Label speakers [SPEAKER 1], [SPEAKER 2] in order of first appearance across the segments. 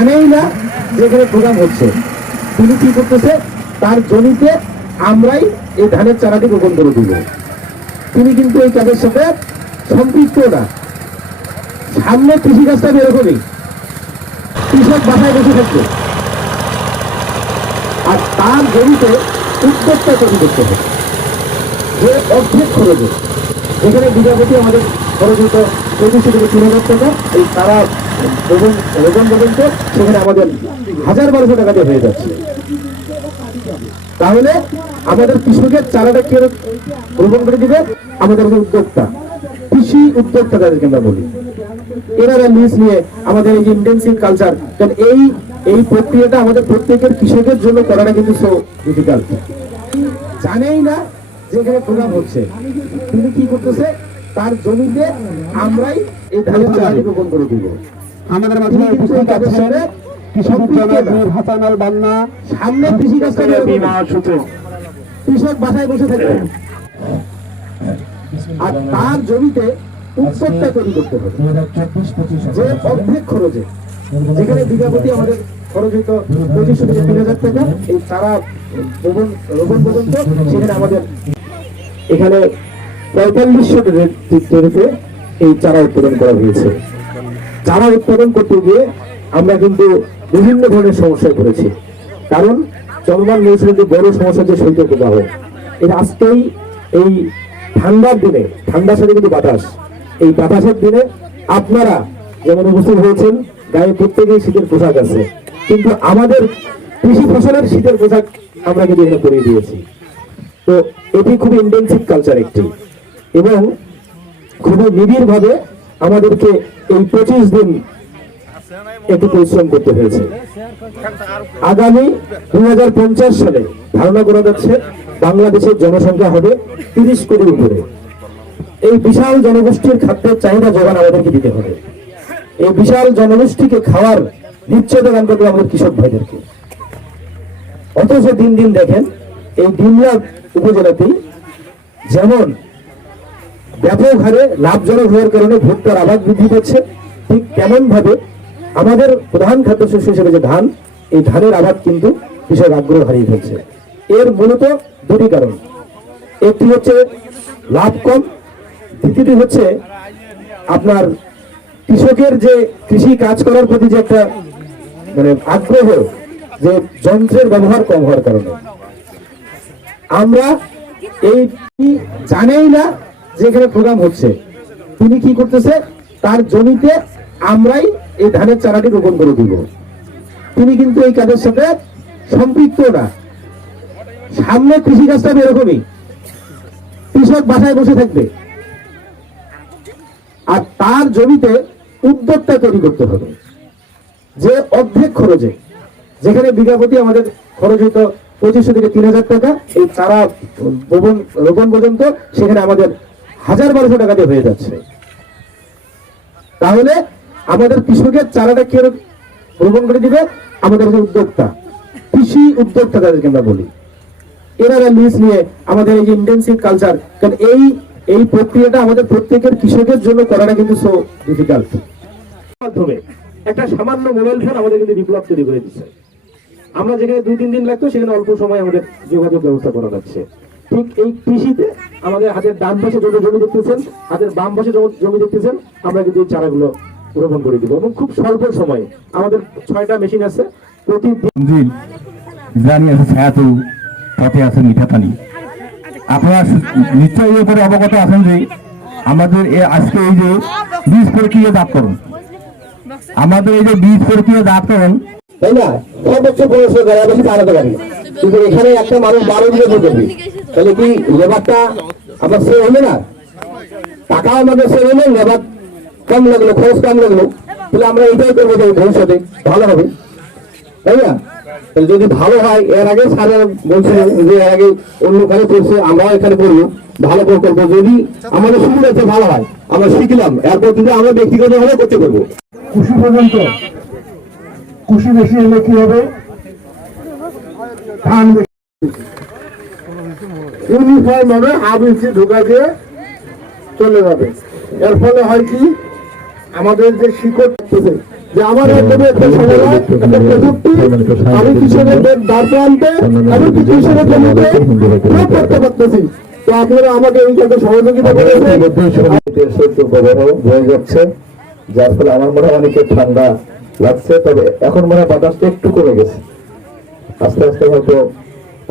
[SPEAKER 1] জানেই না যে এখানে প্রোগ্রাম হচ্ছে। তিনি কি করতেছে? তার জমিতে আমরাই এই ধানের চারাটি রোপণ করে দিব। তিনি কিন্তু এই কাজের সাথে সম্পৃক্ত না। সামনে কৃষি কাজটা এরকমই। কৃষক বাসায় বসে থাকবে। আর তার জমিতে উদ্যোক্তা তৈরি করতে হবে। যে অর্ধেক খরচে। যেখানে বিঘাপতি আমাদের খরচ হতো পঁচিশশো থেকে তিন হাজার টাকা, এই তারা রোপণ রোপণ পর্যন্ত সেখানে আমাদের হাজার বারোশো টাকাতে হয়ে যাচ্ছে। তাহলে আমাদের কৃষকের চারাটা কে রোপণ করে দিবে? আমাদের উদ্যোক্তা, কৃষি উদ্যোক্তা তাদেরকে আমরা বলি। এনারা লিজ নিয়ে আমাদের এই ইন্টেন্সিভ কালচার কারণ এই এই প্রক্রিয়াটা আমাদের প্রত্যেকের কৃষকের জন্য করাটা কিন্তু সো ডিফিকাল্ট জানেই না যে এখানে প্রোগ্রাম হচ্ছে তিনি কি করতেছে? তার জমিতে আমরাই এই ধানের চারাটি রোপণ করে দিব।
[SPEAKER 2] আমাদের মাঝে
[SPEAKER 1] তিনি
[SPEAKER 2] উপস্থিত আছেন কৃষক
[SPEAKER 1] সম্পৃক্ত
[SPEAKER 2] জনাব
[SPEAKER 1] না।
[SPEAKER 2] মীর হাসান আল বান্না
[SPEAKER 1] সামনে কৃষি কাজটা কৃষক বাসায় বসে থাকবে। আর তার জমিতে তৈরি করতে হবে। যে অর্ধেক খরচে। যেখানে বিঘাপতি আমাদের খরচ হতো পঁচিশশো থেকে তিন হাজার টাকা। এই রোপণ রোপণ পর্যন্ত সেখানে আমাদের এখানে পঁয়তাল্লিশশো টেরিতে এই চারা উৎপাদন করা হয়েছে। চারা উৎপাদন করতে গিয়ে আমরা কিন্তু বিভিন্ন ধরনের সমস্যায় পড়েছি। কারণ চলমান মৌসুমে যে বড় সমস্যা যে শৈত্য প্রবাহ এটা আজকেই এই ঠান্ডার দিনে ঠান্ডার সাথে কিন্তু বাতাস। এই বাতাসের দিনে আপনারা যেমন উপস্থিত হয়েছেন, গায়ে প্রত্যেকেই শীতের পোশাক আছে। কিন্তু আমাদের কৃষি ফসলের শীতের পোশাক আমরা কিন্তু এখানে করিয়ে দিয়েছি। তো এটি খুব ইন্টেন্সিভ কালচার একটি। এবং খুবই নিবিড় ভাবে আমাদেরকে এই পঁচিশ দিন একটু পরিশ্রম করতে হয়েছে। আগামী দুই হাজার পঞ্চাশ সালে ধারণা করা যাচ্ছে বাংলাদেশের জনসংখ্যা হবে তিরিশ কোটির উপরে। এই বিশাল জনগোষ্ঠীর খাদ্যের চাহিদা যোগান আমাদেরকে দিতে হবে। এই বিশাল জনগোষ্ঠীকে খাওয়ার নিশ্চয়তা দান করবে আমাদের কৃষক ভাইদেরকে। অথচ দিন দিন দেখেন এই ডিমলা উপজেলাতেই যেমন ব্যাপক হারে লাভজনক হওয়ার কারণে ভুট্টার আবাদ বৃদ্ধি পাচ্ছে, ঠিক তেমন ভাবে আমাদের প্রধান খাদ্যশস্য হিসেবে যে ধান, এই ধানের আবাদ কিন্তু কৃষক আগ্রহ হারিয়ে ফেলছে। এর মূলত দুটি কারণ। একটি হচ্ছে লাভ কম, দ্বিতীয়টি হচ্ছে আপনার কৃষকের যে কৃষি কাজ করার প্রতি যে একটা মানে আগ্রহ, যে যন্ত্রের ব্যবহার কম হওয়ার কারণে। আমরা এই জানেই না যে এখানে প্রোগ্রাম হচ্ছে। তিনি কি করতেছে? তার জমিতে আমরাই এই ধানের চারাটি রোপণ করে দিব। তিনি কিন্তু এই কাজের সাথে সম্পৃক্ত না। সামনে কৃষি কাজটা এরকমই। কৃষক বাসায় বসে থাকবে। আর তার জমিতে উদ্যোক্তা তৈরি করতে হবে। যে অর্ধেক খরচে। যেখানে বিঘাপতি আমাদের খরচ হতো পঁচিশশো থেকে তিন হাজার টাকা এই চারা রোপণ রোপণ পর্যন্ত সেখানে আমাদের হাজার বারোশো টাকাতে হয়ে যাচ্ছে। তাহলে আমাদের কৃষকের চারাটা কে রোপণ করে দিবে? আমাদের উদ্যোক্তা। কৃষি উদ্যোক্তা তাদেরকে আমরা বলি। এনারা লিজ নিয়ে আমাদের এই যে ইন্টেন্সিভ কালচার কারণ এই এই প্রক্রিয়াটা আমাদের প্রত্যেকের কৃষকের জন্য করাটা কিন্তু সো ডিফিকাল্ট মাধ্যমে একটা সামান্য মোবাইল ফোন আমাদের কিন্তু বিপ্লব তৈরি করে দিচ্ছে। আমরা যেখানে দুই, তিন দিন লাগতো, সেখানে অল্প সময় আমাদের যোগাযোগ ব্যবস্থা করা যাচ্ছে। ঠিক এই কৃষিতে আমাদের হাতের ডান পাশে যত জমি দেখতেছেন, হাতের বাম পাশে জমি দেখতেছেন, আমরা কিন্তু এই চারাগুলো রোপণ করে দিব। এবং খুব স্বল্প সময়ে আমাদের ছয়টা মেশিন আছে, প্রতিদিন
[SPEAKER 3] ইসরানি আছে ছায়াতু পথে আছে মিঠাপানি আপনারা নিশ্চয়ই এর অবগত আছেন যে আমাদের আজকে এই যে বীজ প্রক্রিয়া জাতকরণ আমাদের এই যে বীজ প্রক্রিয়া জাতকরণ
[SPEAKER 1] তাই না? সর্বোচ্চ বয়স যারা বেশি দাঁড়াতে পারি। কিন্তু এখানে একটা মানুষ বারো দিনে বই করবে তাহলে কি লেবারটা আমার সে হবে না? টাকা আমাদের সে হলে লেবার কম লাগল, খরচ কম লাগল। তাহলে আমরা এটাই করব ভবিষ্যতে ভালো হবে। তাই না? যদি ভালো হয়, এর আগে স্যার বলছে যে এর আগে অন্য কাজে করছে আমরাও এখানে করব ভালো করে করব যদি আমাদের সুবিধাতে ভালো হয়, আমরা শিখলাম। এরপর কিন্তু আমরা ব্যক্তিগতভাবে করতে পারব।
[SPEAKER 2] কুশি পর্যন্ত। কুশি বেশি হলে কি হবে? ধান ইউনিফর্ম ভাবে হাফ ইঞ্চি ঢোকা দিয়ে চলে যাবে। এর ফলে হয় কি? আমাদের যে শিকড় থাকতেছে যে আমার একদমই একটা সময় একটা প্রযুক্তি আমি দ্বার প্রান্তে কৃষকের জমিতে প্রয়োগ করতে পারতেছি। তো আপনারা আমাকে এই ক্ষেত্রে সহযোগিতা করেছেন
[SPEAKER 3] প্রবাহ বয়ে যাচ্ছে যার ফলে আমার মনে হয় অনেকের ঠান্ডা লাগছে, তবে এখন মনে হয় বাতাসটা একটু কমে গেছে। আস্তে আস্তে হয়তো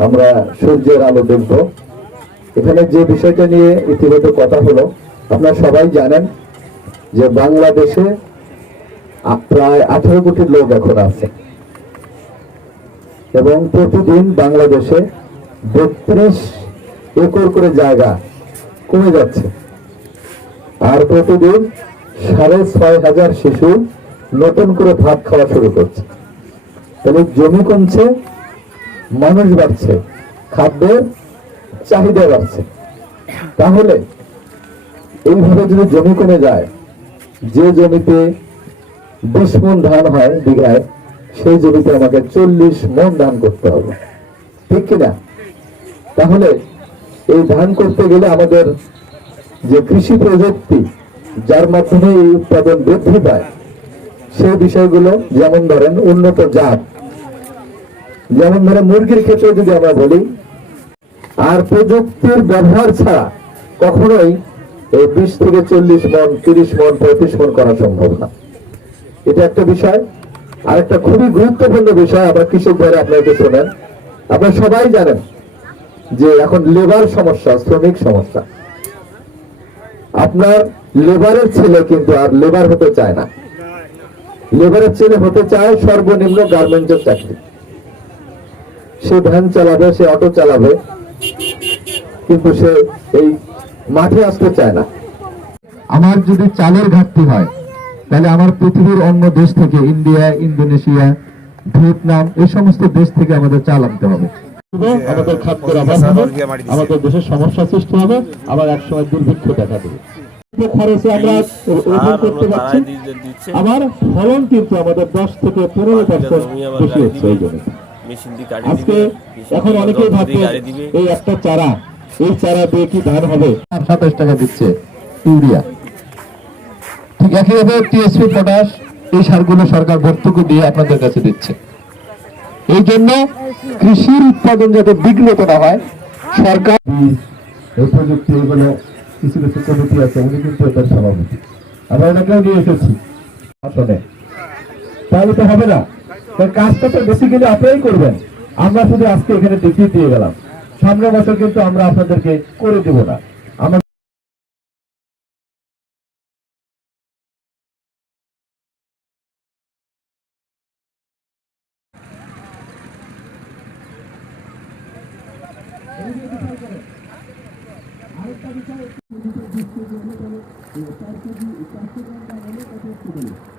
[SPEAKER 3] আমরা সূর্যের আলো দেখব। এখানে যে বিষয়টা নিয়ে ইতিমধ্যে কথা হলো, আপনারা সবাই জানেন যে বাংলাদেশে প্রায় আঠারো কোটি লোক এখন আছে। এবং প্রতিদিন বাংলাদেশে বত্রিশ একর করে জায়গা কমে যাচ্ছে। আর প্রতিদিন সাড়ে ছয় হাজার শিশু নতুন করে ভাত খাওয়া শুরু করছে। তাহলে জমি কমছে, মানুষ বাড়ছে, খাদ্যের চাহিদা বাড়ছে। তাহলে এইভাবে যদি জমি কমে যায়, যে জমিতে বিশ মন ধান হয় বিঘায়, সেই জমিতে আমাকে চল্লিশ মন ধান করতে হবে। ঠিক কিনা? তাহলে এই ধান করতে গেলে আমাদের যে কৃষি প্রযুক্তি, যার মাধ্যমে এই উৎপাদন বৃদ্ধি পায় সেই বিষয়গুলো যেমন ধরেন উন্নত জাত, যেমন ধরেন মুরগির ক্ষেত্রে যদি আমরা বলি, আর প্রযুক্তির ব্যবহার ছাড়া কখনোই এই বিশ থেকে চল্লিশ মন, তিরিশ মন, পঁয়ত্রিশ মন করা সম্ভব না। এটা একটা বিষয়। আর একটা খুবই গুরুত্বপূর্ণ বিষয়, আমরা কৃষক ভাইরা আপনাকে শোনেন। আপনারা সবাই জানেন যে এখন লেবার সমস্যা, শ্রমিক সমস্যা। আপনার লেবারের ছেলে কিন্তু আর লেবার হতে চায় না। লেবারের ছেলে হতে চায় সর্বনিম্ন গার্মেন্টসের চাকরি। সে ভ্যান চালাবে সে অটো চালাবে কিন্তু সে এই মাঠে আসতে চায় না। আমার যদি চালের ঘাটতি হয় তাহলে আমার পৃথিবীর অন্য দেশ থেকে ইন্ডিয়া ইন্দোনেশিয়া ভিয়েতনাম এই সমস্ত দেশ থেকে আমাদের চাল আনতে হবে। আমাদের খাদ্যের অভাব হবে আমাদের দেশের সমস্যা সৃষ্টি হবে আবার একসময় দুর্ভিক্ষ দেখা দেবে। খরচে আমরা ওজন করতে পারছি আবার ফলন কিন্তু আমাদের দশ থেকে পনেরো পার্সেন্ট বেশি হচ্ছে এই জন্য
[SPEAKER 4] মেশিন দিয়ে কাটি
[SPEAKER 3] আজকে এখন অনেকেই ভাবছে এই একটা চারা এই চারা দিয়ে কি ধান হবে? সাতাশ টাকা দিচ্ছে ইউরিয়া। ঠিক একইভাবে টিএসপি পটাশ এই সারগুলো সরকার ভর্তুকি দিয়ে আপনাদের কাছে দিচ্ছে। এই জন্য কৃষির উৎপাদন যাতে বিঘ্নত না হয় সরকার এই প্রযুক্তি এগুলো কিছু কিছু কমিটি আছে উনি কিন্তু এটার সভাপতি। আমরা ওনাকেও নিয়ে এসেছি। আসলে। তাহলে তো হবে না। কাজটা তো বেশি বেসিক্যালি আপনারাই করবেন। আমরা শুধু আজকে এখানে দেখিয়ে দিয়ে গেলাম। সামনের বছর কিন্তু আমরা আপনাদেরকে করে দেব না। उतार के भी उतार के भी अंदर नहीं करते उसको बोले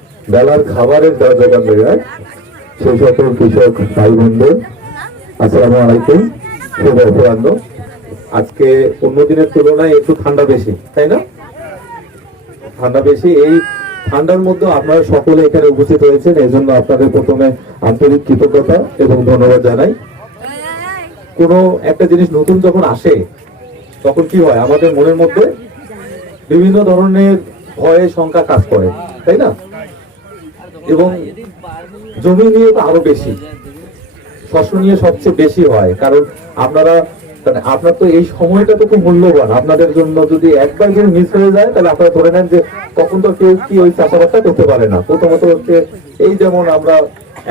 [SPEAKER 3] বেলার খাবারের দেওয়া যোগান দেয় সেই সকল কৃষক ভাই বোনদের আসসালামু আলাইকুম, শুভ অপরাহ্ন। আজকে অন্য দিনের তুলনায় একটু ঠান্ডা বেশি, তাই না? ঠান্ডা বেশি। এই ঠান্ডার মধ্যে আপনারা সকলে এখানে উপস্থিত হয়েছেন এই জন্য আপনাদের প্রথমে আন্তরিক কৃতজ্ঞতা এবং ধন্যবাদ জানাই। কোনো একটা জিনিস নতুন যখন আসে, তখন কি হয়? আমাদের মনের মধ্যে বিভিন্ন ধরনের ভয় শঙ্কা কাজ করে, তাই না? এবং জমি নিয়ে তো আরও বেশি। শস্য নিয়ে সবচেয়ে বেশি হয়, কারণ আপনারা
[SPEAKER 5] কারণ আপনার তো এই সময়টা তো খুব মূল্যবান। আপনাদের জন্য যদি একবার যদি মিস হয়ে যায়, তাহলে আপনারা ধরে নেন যে তখন তো কেউ কি ওই চাষাবাদটা করতে পারে না। প্রথমত হচ্ছে এই যেমন আমরা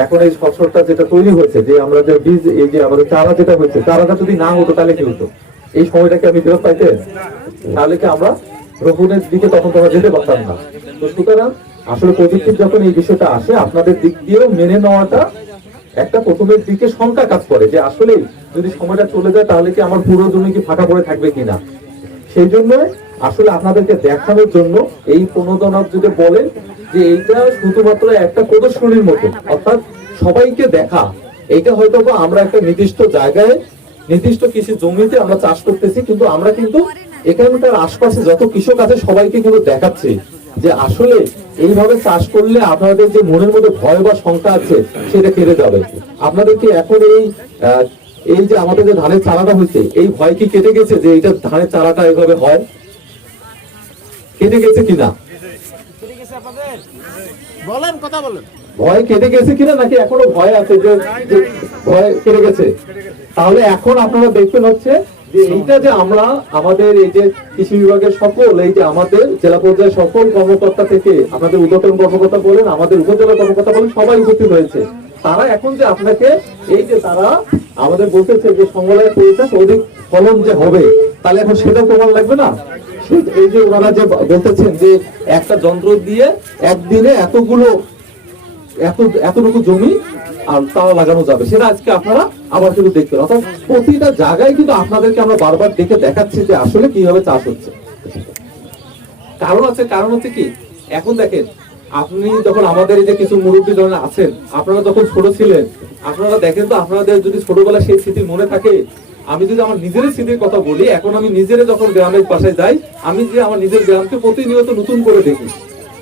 [SPEAKER 5] এখন এই ফসলটা যেটা তৈরি হয়েছে, যে আমরা যে বীজ, এই যে আমাদের চারা যেটা হয়েছে, চারাটা যদি না হতো তাহলে কি হতো? এই সময়টাকে আমি ফেরত পাইতে? তাহলে কি আমরা রোপণের দিকে তখন তোমরা যেতে পারতাম না। তো সুতরাং আসলে প্রযুক্তির যখন এই বিষয়টা আসে, আপনাদের দিক দিয়েও মেনে নেওয়াটা একটা প্রথমের দিকে শঙ্কা কাজ করে যে আসলে যদি সময়টা চলে যায়, তাহলে কি আমার পুরো জমি কি ফাঁকা পড়ে থাকবে কিনা? সেই জন্য আসলে আপনাদেরকে দেখানোর জন্য এই প্রণোদনা যদি বলেন যে এইটা শুধুমাত্র একটা প্রদর্শনীর মতো, অর্থাৎ সবাইকে দেখা, এইটা হয়তো আমরা একটা নির্দিষ্ট জায়গায়, নির্দিষ্ট কৃষি জমিতে আমরা চাষ করতেছি, কিন্তু আমরা কিন্তু এখানকার আশপাশে যত কৃষক আছে, সবাইকে কিন্তু দেখাচ্ছি। যে আসলে এইভাবে চাষ করলে আপনাদের যে মনের মধ্যে ভয় বা শঙ্কা আছে সেটা কেটে যাবে। আপনাদেরকে এখন এই এই যে আমাদের যে ধানের চারাটা হয়েছে এই ভয় কি কেটে গেছে যে এইটা ধানের চারাটা এইভাবে হয়? কেটে গেছে কিনা?
[SPEAKER 4] বলেন কথা বলেন।
[SPEAKER 5] ভয় কেটে গেছে কিনা নাকি এখনও ভয় আছে যে যে ভয় কেটে গেছে। তাহলে এখন আপনারা দেখবেন হচ্ছে যে এইটা যে আমরা আমাদের এই যে কৃষি বিভাগের সকল, এই যে আমাদের জেলা পর্যায়ের সকল কর্মকর্তা থেকে আপনাদের উদ্যতন কর্মকর্তা বলেন, আমাদের উপজেলা কর্মকর্তা বলেন, সবাই উপস্থিত হয়েছে। তারা এখন যে আপনাকে এই যে তারা আমাদের বলতেছে যে সংগ্রহের পরিচাষ অধিক ফলন যে হবে, তাহলে এখন সেটা প্রমাণ লাগবে না? এই যে ওনারা যে বলতেছেন যে একটা যন্ত্র দিয়ে একদিনে এতগুলো, এত, এতটুকু জমি আর তারা লাগানো যাবে। সেটা আজকে আপনারা আবার কিন্তু দেখবেন অর্থাৎ প্রতিটা জায়গায় কিন্তু আপনাদেরকে আমরা বারবার দেখে দেখাচ্ছি যে আসলে কীভাবে চাষ হচ্ছে। কারণ আছে, কারণ হচ্ছে কি, এখন দেখেন, আপনি যখন আমাদের এই যে কিছু মুরব্বী জন আছেন, আপনারা যখন ছোট ছিলেন, আপনারা দেখেন তো, আপনাদের যদি ছোটবেলা সেই স্মৃতি মনে থাকে, আমি যদি আমার নিজের স্মৃতির কথা বলি, এখন আমি নিজের যখন গ্রামের পাশে যাই, আমি যে আমার নিজের গ্রামকে প্রতিনিয়ত নতুন করে দেখি।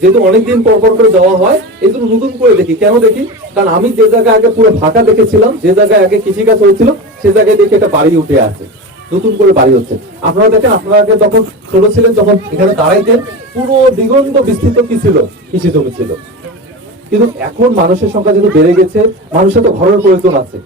[SPEAKER 5] যেহেতু অনেকদিন পর পর করে যাওয়া হয়, এই জন্য নতুন করে দেখি। কেন দেখি? কারণ আমি যে জায়গায় আগে পুরো ফাঁকা দেখেছিলাম, যে জায়গায় আগে কৃষিকাজ হয়েছিল, সে জায়গায় দেখি একটা বাড়ি উঠে আছে নতুন করে বাড়ি হচ্ছে। আপনারা দেখেন, আপনারা আগে যখন ছোট ছিলেন, যখন এখানে দাঁড়াইতেন, পুরো দিগন্ত বিস্তৃত কি ছিল? কৃষি জমি ছিল। কিন্তু এখন মানুষের সংখ্যা যেহেতু বেড়ে গেছে, মানুষের তো ঘরের প্রয়োজন আছে।